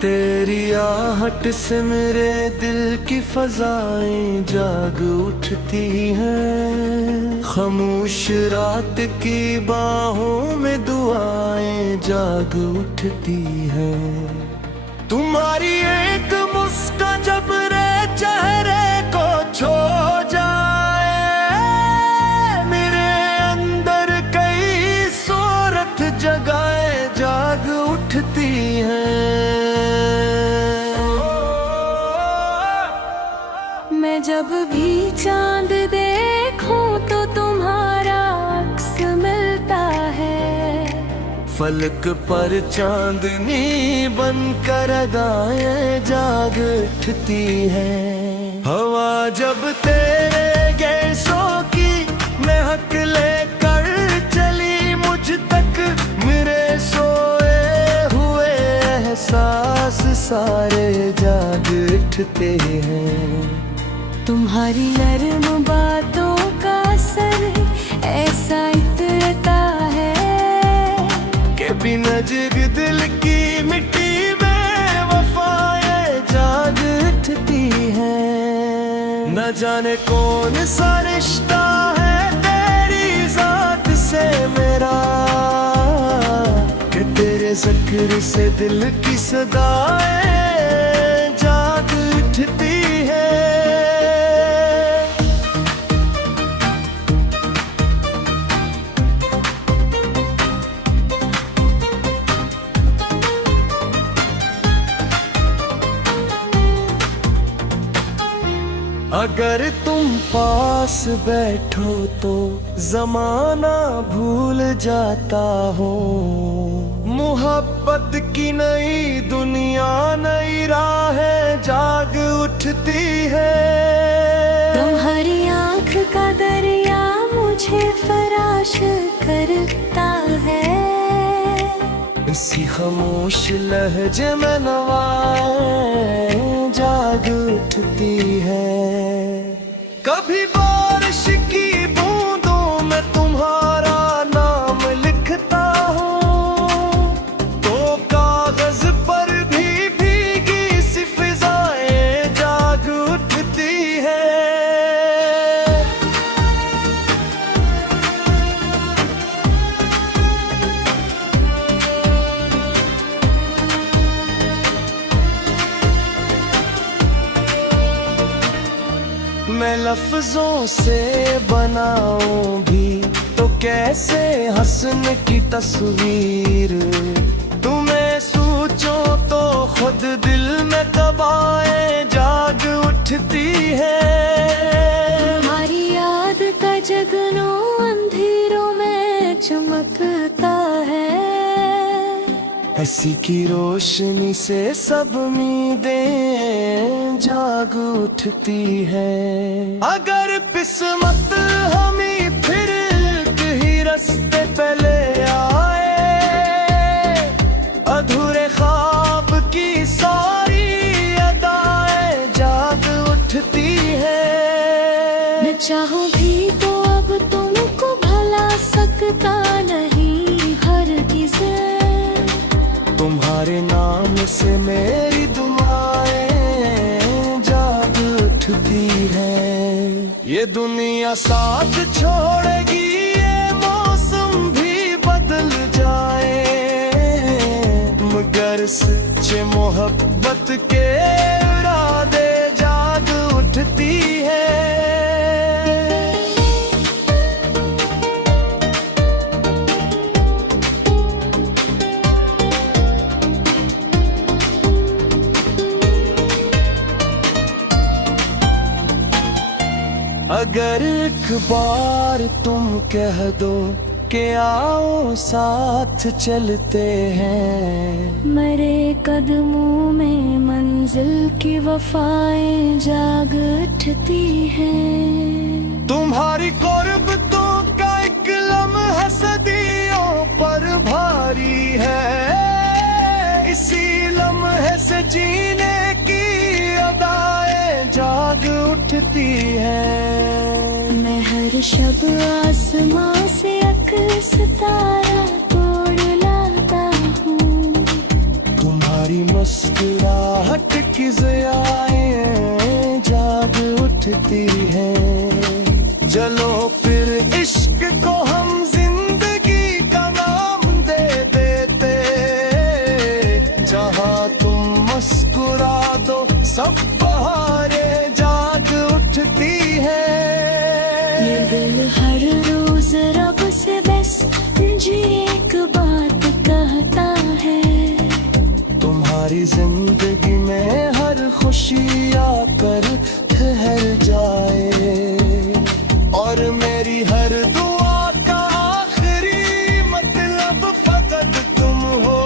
तेरी आहट से मेरे दिल की फजाएं जाग उठती हैं। खामोश रात की बाहों में दुआएं जाग उठती हैं। तुम्हारी एक मुस्कान जब रे चेहरे को छो जाए, मेरे अंदर कई सूरत जगाएं जाग उठती हैं। मैं जब भी चांद देखूं तो तुम्हारा अक्स मिलता है। फलक पर चांदनी बनकर अदाएं जाग उठती हैं। हवा जब तेरे गैसों की महक लेकर चली मुझ तक, मेरे सोए हुए एहसास सारे जाग उठते हैं। तुम्हारी नर्म बातों का असर ऐसा इतरता है कि बिना जिग दिल की मिट्टी में वफाएं जाग उठती हैं। न जाने कौन सा रिश्ता है तेरी जात से मेरा, कि तेरे ज़िक्र से दिल की सदाएं जाग उठती है। अगर तुम पास बैठो तो जमाना भूल जाता हो। मोहब्बत की नई दुनिया नई राहें जाग उठती है। तुम्हारी आँख का दरिया मुझे फराश करता है। इसी खामोश लहजे में नवाएं जाग उठती है। कभी बारिश की बूंदों में तुम्हारा नाम लिखता हूँ, तो कागज पर भी भीगी सी फिजाएं जाग उठती है। मैं लफ्जों से बनाऊं भी तो कैसे हसन की तस्वीर, तुम्हें सोचो तो खुद दिल में तबाएं जाग उठती है। तुम्हारी याद का जगनों अंधेरों में चमकता है। ऐसी की रोशनी से सब उम्मीदें जाग उठती है। अगर किस्मत हमें फिर कहीं रास्ते पे ले आए, अधूरे ख्वाब की सारी अदाएं जाग उठती है। मैं चाहूं भी तो अब तुमको भला सकता नहीं हरगिज़। तुम्हारे नाम से मेरी दुआएं जाग उठती है। ये दुनिया साथ छोड़ेगी, ये मौसम भी बदल जाए, मगर सच्चे मोहब्बत के इरादे जाग उठती है। अगर एक बार तुम कह दो कि आओ साथ चलते हैं, मेरे कदमों में मंजिल की वफाएं जाग उठती हैं। तुम्हारी कुर्बतों का एक लम्हा सदियों पर भारी है। इसी लम्हे से जीने की अदाएं जाग उठती हैं। मैं हर शब आसमां से अक्स तारा तोड़ लाता हूँ। तुम्हारी मस्क चलो फिर इश्क को हम जिंदगी का नाम दे देते, जहाँ तुम मुस्कुरा दो सब बहारें जाग उठती है। ये दिल हर रोज रब से बस जी एक बात कहता है, तुम्हारी जिंदगी में हर खुशी आकर ठहर जाए, और मेरी हर दुआ का आखिरी मतलब फकत तुम हो।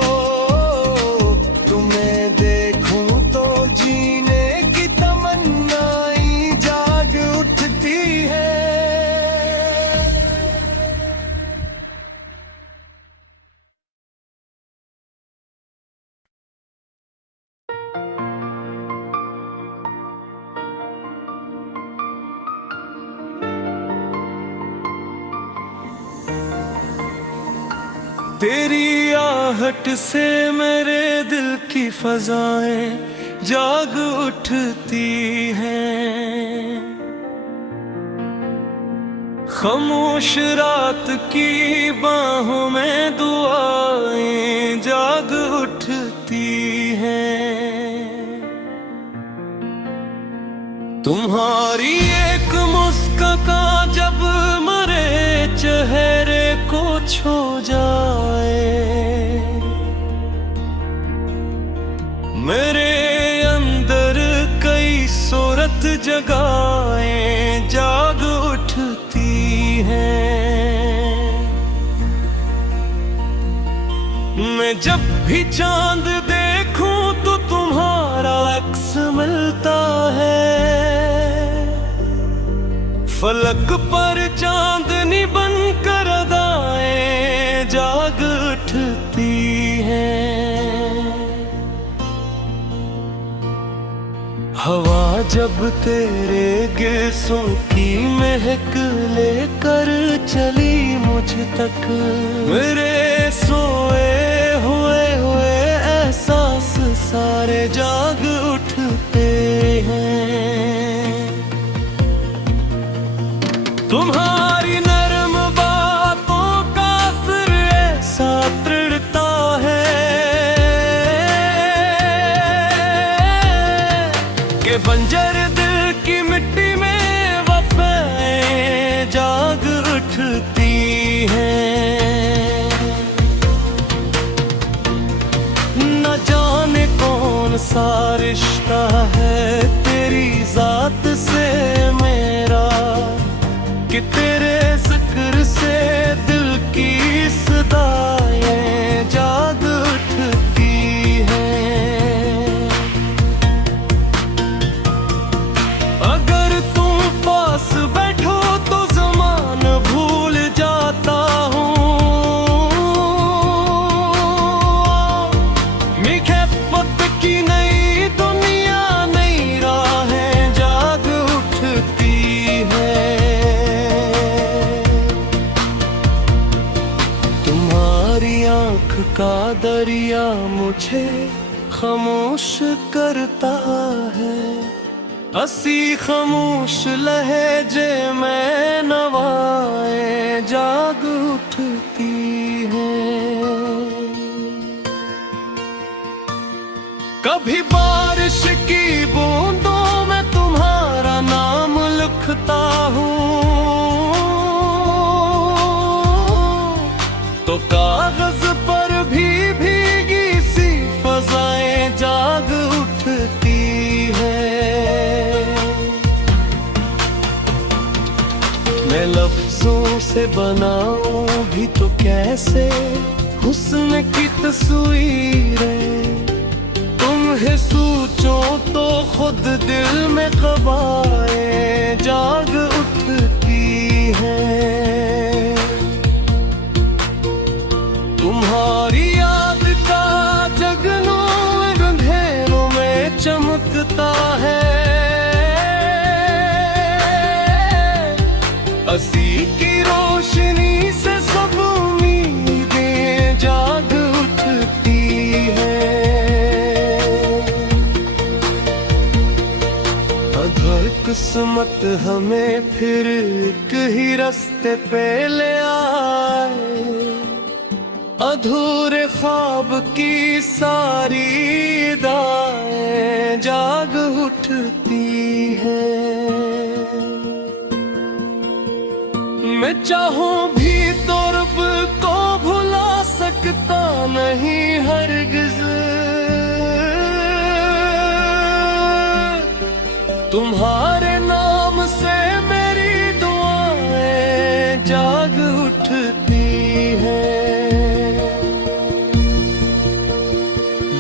तुम्हें देखूं तो जीने की तमन्नाएं जाग उठती है। तेरी आहट से मेरे दिल की फजाएं जाग उठती हैं, खामोश रात की बाहों में दुआएं जाग उठती हैं। तुम्हारी एक मुस्कान जब मरे चेहरे को छो जाए, मेरे अंदर कई सूरत जगाएं जाग उठती हैं। मैं जब भी चांद देखूं तो तुम्हारा अक्स मिलता है, फलक पर चांदनी बनकर अदाएं जाग उठती हैं। हवा जब तेरे गिस्सों की महक लेकर चली मुझ तक, मेरे सोए हुए एहसास सारे जाग उठते हैं। तुम्हारी नरम बातों का असर ऐसा दृढ़ता है कि बंजर दिल की मिट्टी में वफाएं जाग उठती हैं। न जाने कौन सा रिश्ता है तेरी जात से मेरा, कि तेरे जिक्र से दिल की सदाएं जाग उठती हैं। अगर तुम पास बैठो तो ज़मान भूल जाता हूँ, मीठे पत की नई दुनिया नई राहें जाग उठती है। आँख का दरिया मुझे खामोश करता है, हंसी खामोश लहजे में नवाएं जाग उठती हैं। कभी बारिश की बूंदों में तुम्हारा नाम लिखता हूँ, तो कागज पर भी भीगी सी फजाएं जाग उठती हैं। मैं लफ्जों से बनाऊं भी तो कैसे हुस्न की तस्वीरें, तुम्हें सोचो तो खुद दिल में ख़बाएं जाग उठती हैं। तुम्हारी याद का जगनों अंधेरों में चमकता है, हंसी की रोशनी से सब उम्मीदें जाग उठती हैं। धड़क किस्मत हमें फिर एक ही रास्ते पे ले आए। अधूरे ख्वाब की सारी दाएं जाग उठती हैं। मैं चाहूं भी तो रब को भुला सकता नहीं हरगिज़। तुम्हारे नाम से मेरी दुआएं जाग उठती हैं।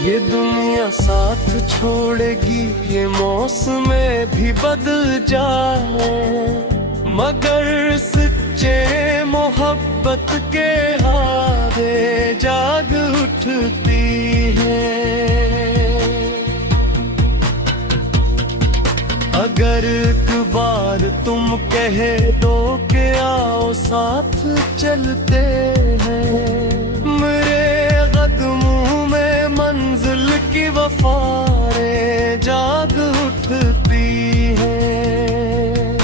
ये दुनिया साथ छोड़ेगी, ये मौसमें भी बदल जाए, मगर सच्चे मोहब्बत के हारे जाग उठती हैं। अगर एक बार तुम कह दो कि आओ साथ चलते हैं, मेरे कदमों में मंजिल की वफारें जाग उठती हैं।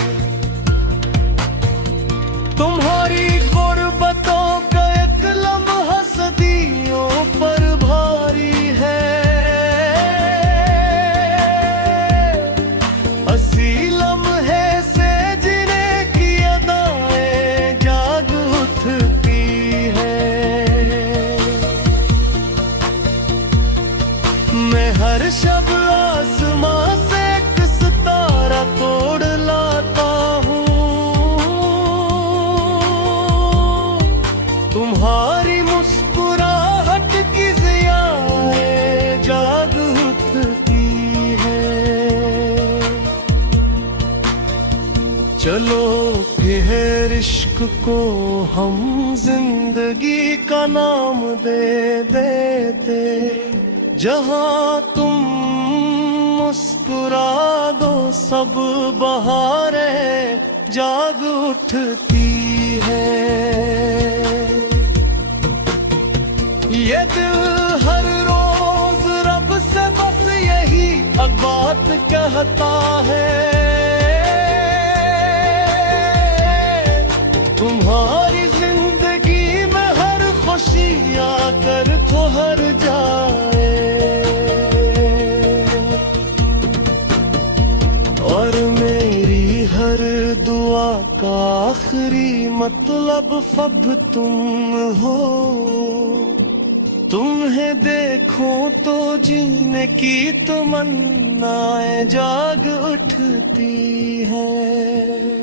तुम्हारी गुर्बतों का एक लम्हा सदियों पर भारी है। हंसी लम्हे से जीने की अदाएं जाग उठती हैं। मैं हर शब आसमां से एक सितारा तोड़ लाता हूँ। तुम्हारी मुस्कुराहट की ज़ियाएं जाग उठती हैं। चलो फिर इश्क को हम जिंदगी का नाम दे देते। जहाँ तुम मुस्कुरा दो सब बहारें जाग उठती हैं। ये दिल हर रोज रब से बस यही एक बात कहता है। तुम्हारी जिंदगी में हर खुशी आकर तो हर जाए, और मेरी हर दुआ का आखिरी मतलब अब तुम हो। तुम्हें देखूं तो जीने की तमन्नाएं जाग उठती हैं।